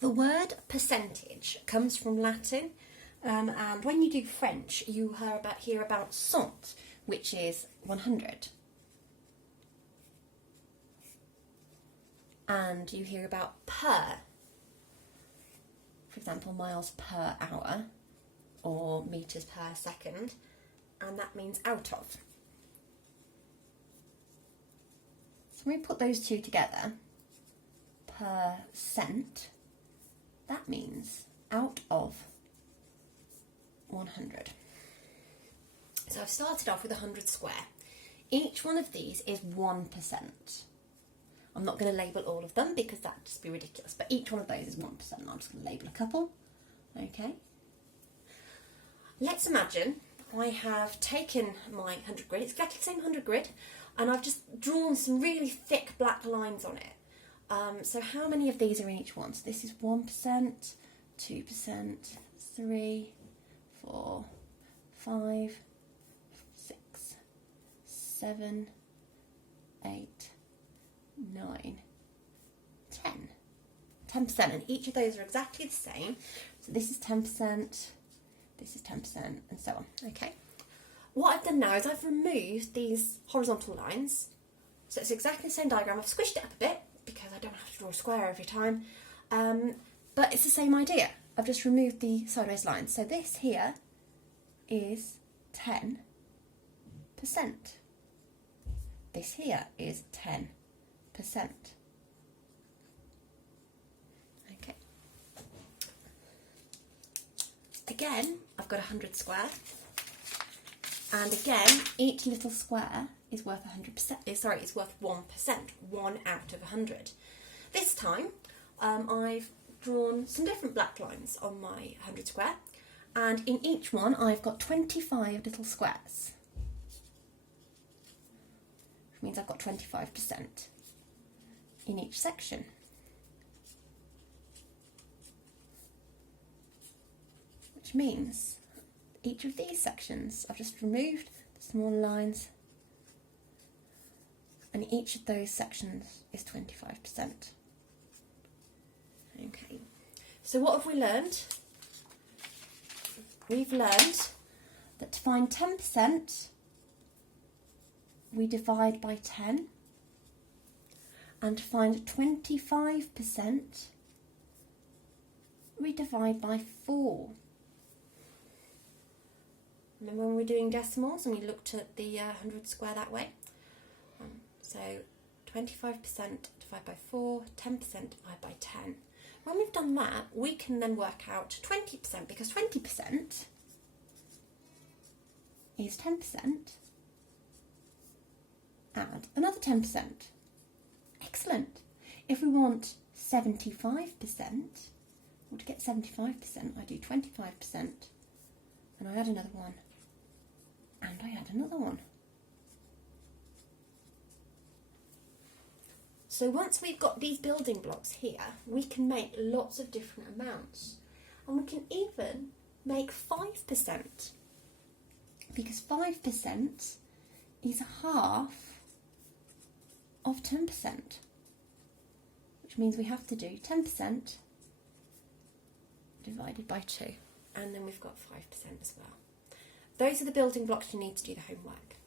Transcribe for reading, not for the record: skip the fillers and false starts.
The word percentage comes from Latin, and when you do French, you hear about cent, which is 100. And you hear about per, for example, miles per hour or meters per second, and that means out of. So when we put those two together, percent, that means out of 100. So I've started off with 100 square. Each one of these is 1%. I'm not going to label all of them because that'd just be ridiculous, but each one of those is 1%. I'm just going to label a couple. Okay. Let's imagine I have taken my 100 grid, it's exactly the same 100 grid, and I've just drawn some really thick black lines on it. So how many of these are in each one? So this is 1%, 2%, 3, 4, 5, 6, 7, 8, 9, 10. 10%, and each of those are exactly the same. So this is 10%, this is 10%, and so on. Okay. What I've done now is I've removed these horizontal lines. So it's exactly the same diagram. I've squished it up a bit because I don't have to draw a square every time. But it's the same idea. I've just removed the sideways lines. So this here is 10%. This here is 10%. Okay. Again, I've got 100 square. And again, each little square is worth 100%. Sorry, it's worth 1%. 1 out of 100. This time, I've drawn some different black lines on my 100 square, and in each one, I've got 25 little squares, which means I've got 25% in each section. Which means each of these sections, I've just removed the small lines, and each of those sections is 25%. Okay, so what have we learned? We've learned that to find 10%, we divide by 10, and to find 25%, we divide by 4. Remember when we were doing decimals and we looked at the 100 square that way? So 25% divided by 4, 10% divided by 10. When we've done that, we can then work out 20%, because 20% is 10%. Add another 10%. Excellent. If we want 75%, or to get 75%, I do 25%, and I add another one, and I add another one. So once we've got these building blocks here, we can make lots of different amounts. And we can even make 5%, because 5% is half of 10%, which means we have to do 10% divided by 2, and then we've got 5% as well. Those are the building blocks you need to do the homework.